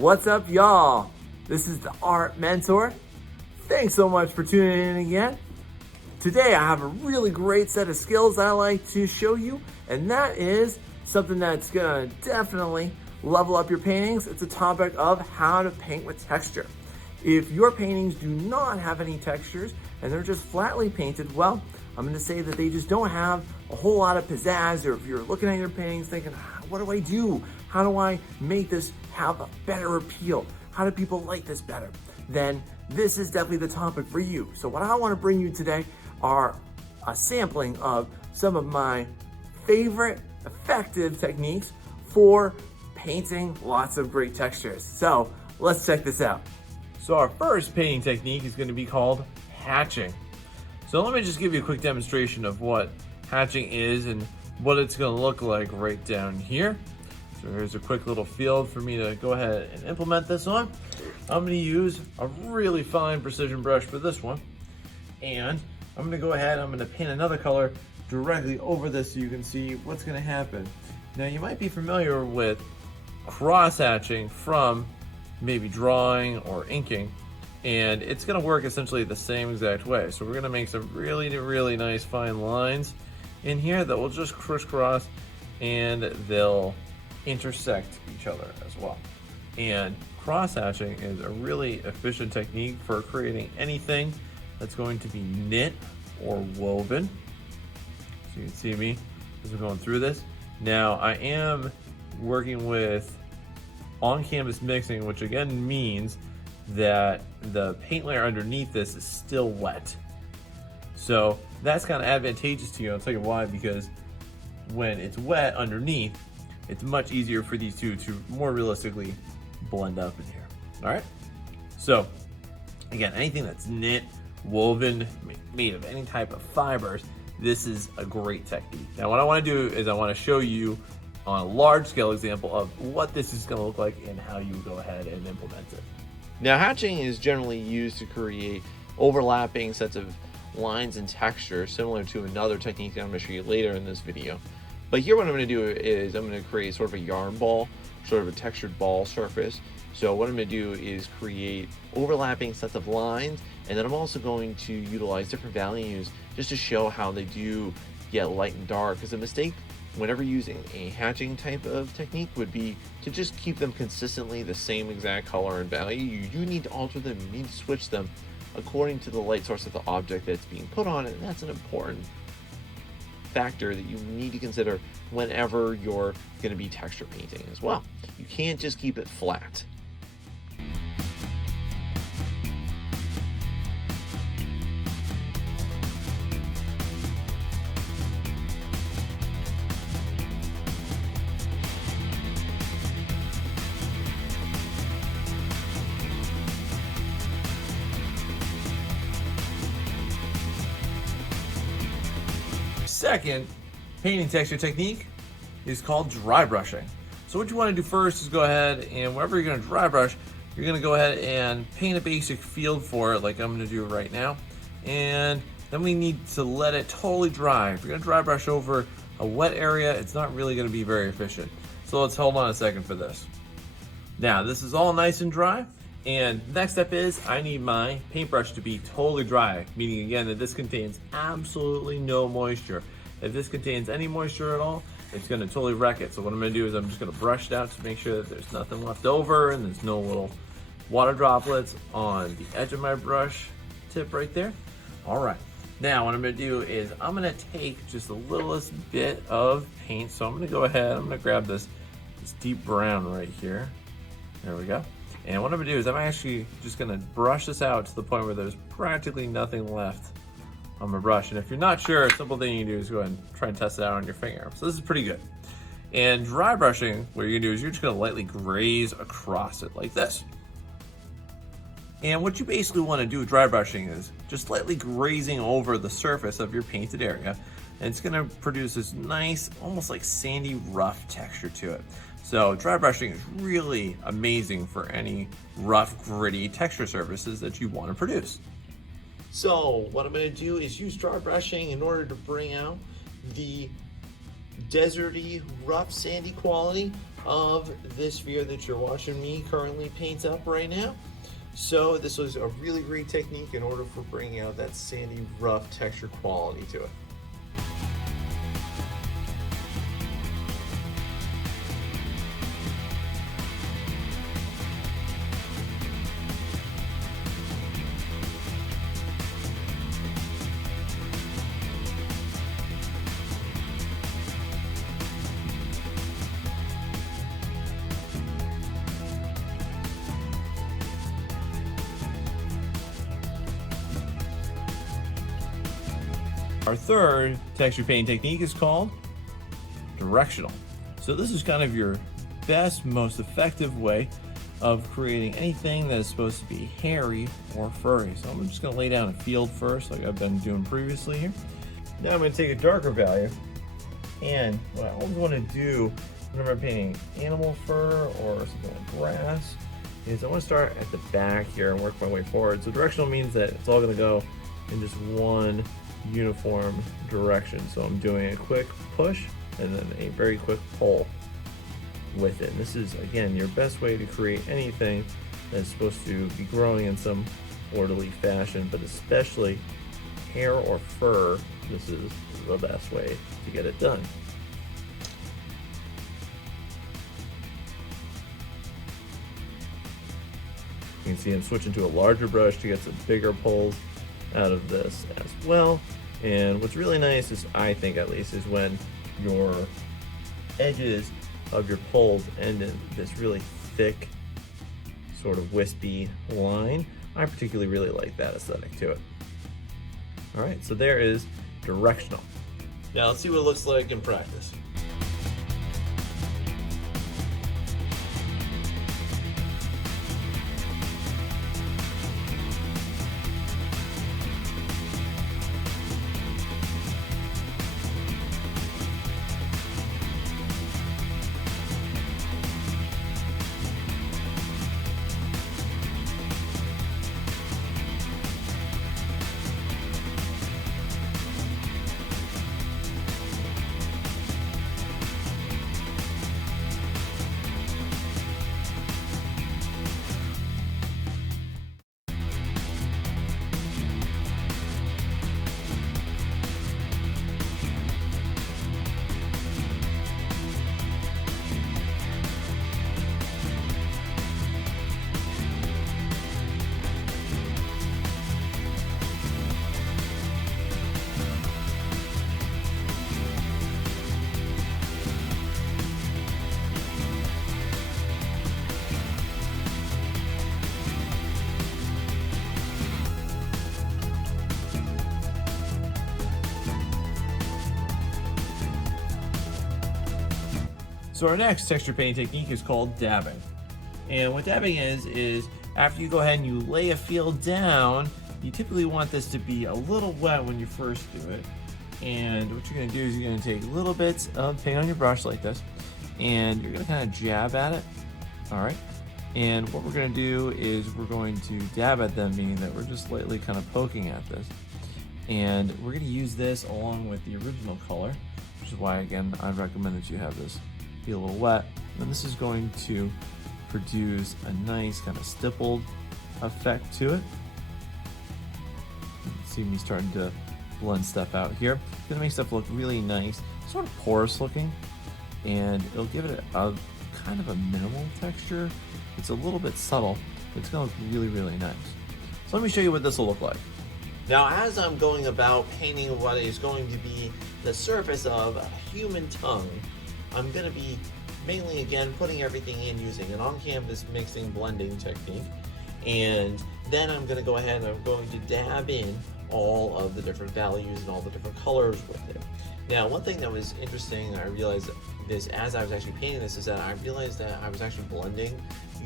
What's up, y'all? This is the Art Mentor. Thanks so much for tuning in again. Today I have a really great set of skills I like to show you, and that is something that's gonna definitely level up your paintings. It's a topic of how to paint with texture. If your paintings do not have any textures and they're just flatly painted, well, I'm gonna say that they just don't have a whole lot of pizzazz. Or if you're looking at your paintings thinking, what do I do? How do I make this have a better appeal? How do people like this better? Then this is definitely the topic for you. So what I wanna bring you today are a sampling of some of my favorite effective techniques for painting lots of great textures. So let's check this out. So our first painting technique is going to be called hatching. So let me just give you a quick demonstration of what hatching is and what it's going to look like right down here. So here's a quick little field for me to go ahead and implement this on. I'm going to use a really fine precision brush for this one. And I'm going to go ahead, I'm going to paint another color directly over this so you can see what's going to happen. Now you might be familiar with cross hatching from maybe drawing or inking, and it's going to work essentially the same exact way. So we're going to make some really nice fine lines in here that will just crisscross and they'll intersect each other as well. And cross hatching is a really efficient technique for creating anything that's going to be knit or woven. So you can see me as we're going through this. Now I am working with on canvas mixing, which again means that the paint layer underneath this is still wet. So that's kind of advantageous to you. I'll tell you why, because when it's wet underneath, it's much easier for these two to more realistically blend up in here. All right. So again, anything that's knit, woven, made of any type of fibers, this is a great technique. Now what I want to do is I want to show you on a large scale example of what this is going to look like and how you go ahead and implement it. Now hatching is generally used to create overlapping sets of lines and textures, similar to another technique that I'm going to show you later in this video. But here what I'm going to do is I'm going to create sort of a yarn ball, sort of a textured ball surface. So what I'm going to do is create overlapping sets of lines, and then I'm also going to utilize different values just to show how they do get light and dark. Because a mistake whenever using a hatching type of technique would be to just keep them consistently the same exact color and value. You do need to alter them, you need to switch them according to the light source of the object that's being put on it, and that's an important factor that you need to consider whenever you're going to be texture painting as well. You can't just keep it flat. Second painting texture technique is called dry brushing. So what you want to do first is go ahead and wherever you're going to dry brush, you're going to go ahead and paint a basic field for it like I'm going to do right now. And then we need to let it totally dry. If you're going to dry brush over a wet area, it's not really going to be very efficient. So let's hold on a second for this. Now this is all nice and dry. And the next step is I need my paintbrush to be totally dry, meaning again that this contains absolutely no moisture. If this contains any moisture at all, it's going to totally wreck it. So what I'm going to do is I'm just going to brush it out to make sure that there's nothing left over and there's no little water droplets on the edge of my brush tip right there. All right. Now what I'm going to do is I'm going to take just the littlest bit of paint. So I'm going to go ahead, I'm going to grab this deep brown right here. There we go. And what I'm gonna do is I'm actually just gonna brush this out to the point where there's practically nothing left on my brush. And if you're not sure, a simple thing you can do is go ahead and try and test it out on your finger. So this is pretty good. And dry brushing, what you're gonna do is you're just gonna lightly graze across it like this. And what you basically wanna do with dry brushing is just lightly grazing over the surface of your painted area. And it's gonna produce this nice, almost like sandy, rough texture to it. So dry brushing is really amazing for any rough, gritty texture surfaces that you want to produce. So what I'm going to do is use dry brushing in order to bring out the deserty, rough, sandy quality of this sphere that you're watching me currently paint up right now. So this was a really great technique in order for bringing out that sandy, rough texture quality to it. Our third texture painting technique is called directional. So this is kind of your best, most effective way of creating anything that is supposed to be hairy or furry. So I'm just going to lay down a field first, like I've been doing previously here. Now I'm going to take a darker value, and what I always want to do whenever I'm painting animal fur or something like grass is I want to start at the back here and work my way forward. So directional means that it's all going to go in just one uniform direction. So I'm doing a quick push and then a very quick pull with it. And this is, again, your best way to create anything that's supposed to be growing in some orderly fashion, but especially hair or fur, this is the best way to get it done. You can see I'm switching to a larger brush to get some bigger pulls out of this as well. And what's really nice is, I think at least, is when your edges of your pulls end in this really thick, sort of wispy line. I particularly really like that aesthetic to it. All right, so there is directional. Now let's see what it looks like in practice. So our next texture painting technique is called dabbing. And what dabbing is after you go ahead and you lay a field down, you typically want this to be a little wet when you first do it. And what you're going to do is you're going to take little bits of paint on your brush like this, and you're going to kind of jab at it. All right. And what we're going to do is we're going to dab at them, meaning that we're just lightly kind of poking at this. And we're going to use this along with the original color, which is why, again, I recommend that you have this be a little wet. And this is going to produce a nice kind of stippled effect to it. You can see me starting to blend stuff out here. It's going to make stuff look really nice, sort of porous looking, and it'll give it a kind of a minimal texture. It's a little bit subtle, but it's going to look really, really nice. So let me show you what this will look like. Now, as I'm going about painting what is going to be the surface of a human tongue, I'm going to be mainly, again, putting everything in using an on-canvas mixing blending technique. And then I'm going to go ahead and I'm going to dab in all of the different values and all the different colors with it. Now, one thing that was interesting, I realized this as I was actually painting this, is that I realized that I was actually blending,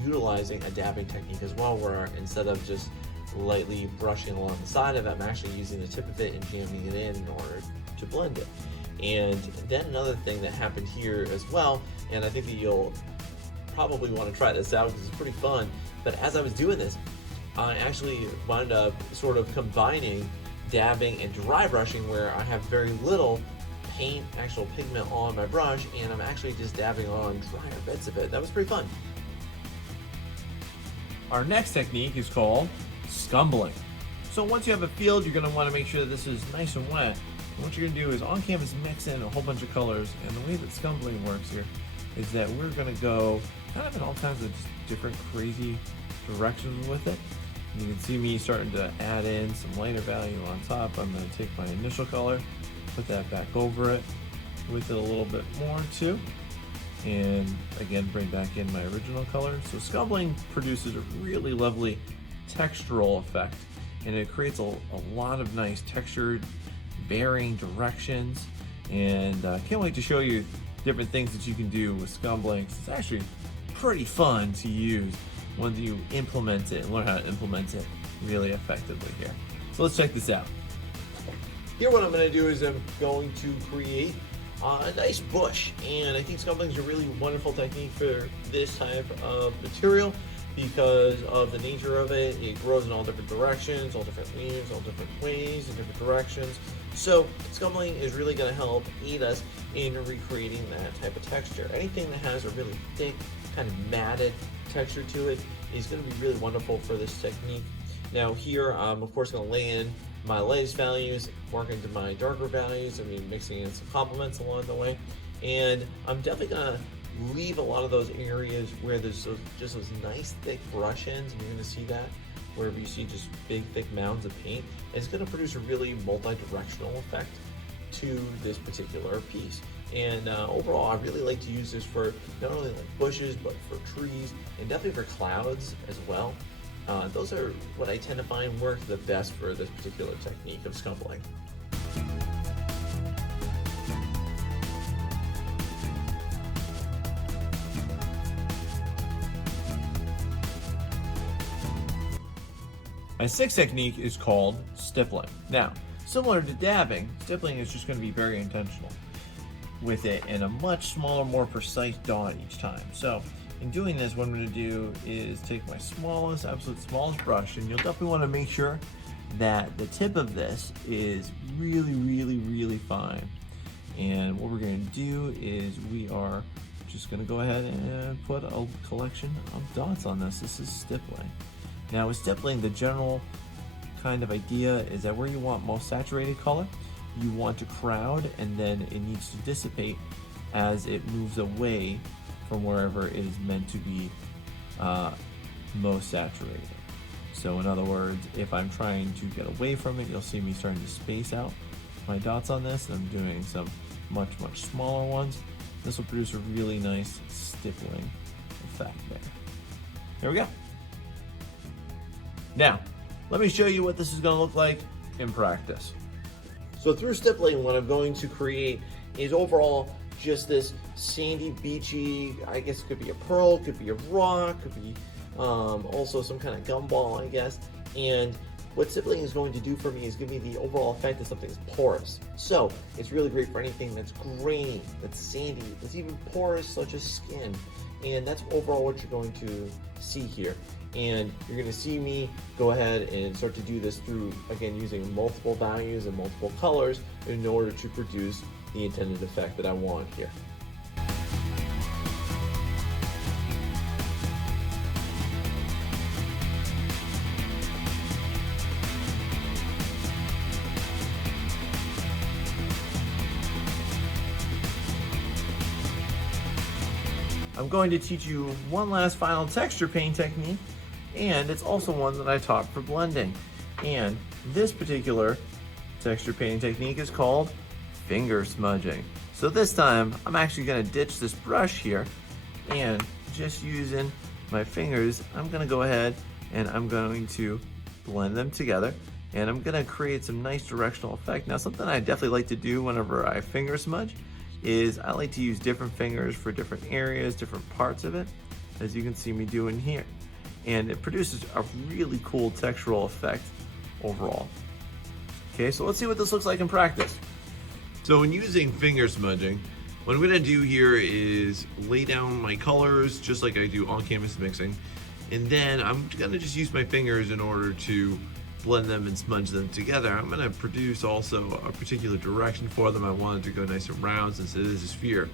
utilizing a dabbing technique as well, where instead of just lightly brushing along the side of it, I'm actually using the tip of it and jamming it in order to blend it. And then another thing that happened here as well, and I think that you'll probably want to try this out because it's pretty fun, but as I was doing this, I actually wound up sort of combining dabbing and dry brushing, where I have very little paint actual pigment on my brush, and I'm actually just dabbing on drier bits of it. That was pretty fun. Our next technique is called Scumbling. So once you have a field, you're going to want to make sure that this is nice and wet. And what you're going to do is on canvas mix in a whole bunch of colors, and the way that Scumbling works here is that we're going to go kind of in all kinds of different crazy directions with it. And you can see me starting to add in some lighter value on top. I'm going to take my initial color, put that back over it with it a little bit more too, and again bring back in my original color. So Scumbling produces a really lovely textural effect, and it creates a lot of nice textured varying directions, and can't wait to show you different things that you can do with Scumbling. It's actually pretty fun to use once you implement it and learn how to implement it really effectively here. So let's check this out. Here what I'm going to do is I'm going to create a nice bush, and I think Scumbling is a really wonderful technique for this type of material because of the nature of it. It grows in all different directions, all different leaves, all different ways, in different directions. So Scumbling is really going to help aid us in recreating that type of texture. Anything that has a really thick, kind of matted texture to it is going to be really wonderful for this technique. Now here I'm of course going to lay in my lightest values, work into my darker values, mixing in some complements along the way, and I'm definitely going to leave a lot of those areas where there's just those nice thick brush ends, and you're going to see that wherever you see just big thick mounds of paint. It's going to produce a really multi-directional effect to this particular piece. And overall, I really like to use this for not only like bushes, but for trees, and definitely for clouds as well. Those are what I tend to find work the best for this particular technique of Scumbling. My sixth technique is called Stippling. Now, similar to dabbing, stippling is just going to be very intentional with it and a much smaller, more precise dot each time. So in doing this, what I'm going to do is take my smallest, absolute smallest brush, and you'll definitely want to make sure that the tip of this is really, really, really fine. And what we're going to do is we are just going to go ahead and put a collection of dots on this. This is stippling. Now with stippling, the general kind of idea is that where you want most saturated color, you want to crowd, and then it needs to dissipate as it moves away from wherever it is meant to be most saturated. So in other words, if I'm trying to get away from it, you'll see me starting to space out my dots on this. I'm doing some much smaller ones. This will produce a really nice stippling effect there. Here we go. Now, let me show you what this is going to look like in practice. So through stippling, what I'm going to create is overall just this sandy, beachy, I guess it could be a pearl, could be a rock, could be also some kind of gumball, I guess. And what stippling is going to do for me is give me the overall effect of something that's porous. So it's really great for anything that's grainy, that's sandy, that's even porous, such as skin. And that's overall what you're going to see here. And you're going to see me go ahead and start to do this through, again, using multiple values and multiple colors in order to produce the intended effect that I want here. I'm going to teach you one last final texture paint technique, and it's also one that I taught for blending. And this particular texture painting technique is called finger smudging. So this time, I'm actually going to ditch this brush here, and just using my fingers, I'm going to go ahead and I'm going to blend them together, and I'm going to create some nice directional effect. Now, something I definitely like to do whenever I finger smudge is I like to use different fingers for different areas, different parts of it, as you can see me doing here. And it produces a really cool textural effect overall. Okay, so let's see what this looks like in practice. So when using finger smudging, what I'm gonna do here is lay down my colors just like I do on canvas mixing. And then I'm gonna just use my fingers in order to blend them and smudge them together, I'm going to produce also a particular direction for them. I want it to go nice and round since it is a sphere.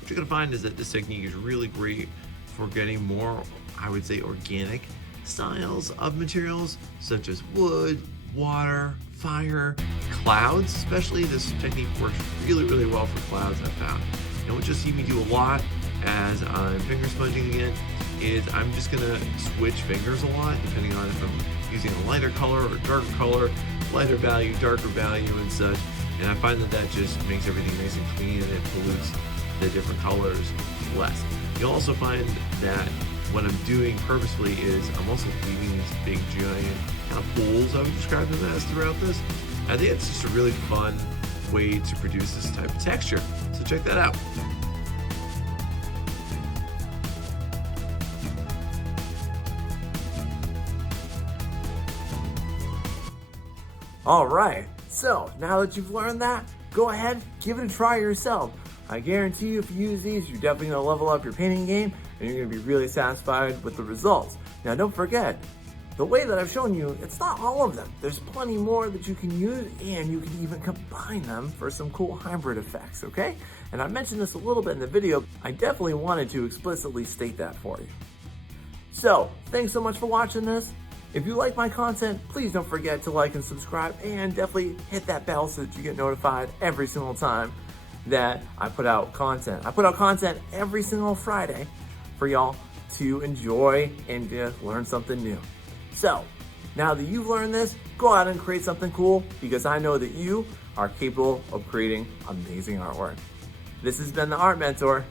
What you're going to find is that this technique is really great for getting more, I would say, organic styles of materials such as wood, water, fire, clouds. Especially this technique works really well for clouds, I've found. And what you'll see me do a lot as I'm finger smudging again is I'm just gonna switch fingers a lot depending on if I'm using a lighter color or darker color, lighter value, darker value and such. And I find that that just makes everything nice and clean and it pollutes the different colors less. You'll also find that what I'm doing purposefully is I'm also leaving these big giant kind of pools, I would describe them as, throughout this. I think it's just a really fun way to produce this type of texture. So check that out. All right, so now that you've learned that, go ahead, give it a try yourself. I guarantee you if you use these, you're definitely gonna level up your painting game and you're gonna be really satisfied with the results. Now don't forget, the way that I've shown you, it's not all of them. There's plenty more that you can use and you can even combine them for some cool hybrid effects, okay? And I mentioned this a little bit in the video. I definitely wanted to explicitly state that for you. So, thanks so much for watching this. If you like my content, please don't forget to like and subscribe and definitely hit that bell so that you get notified every single time that I put out content. I put out content every single Friday for y'all to enjoy and to learn something new. So, now that you've learned this, go out and create something cool because I know that you are capable of creating amazing artwork. This has been the Art Mentor.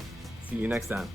See you next time.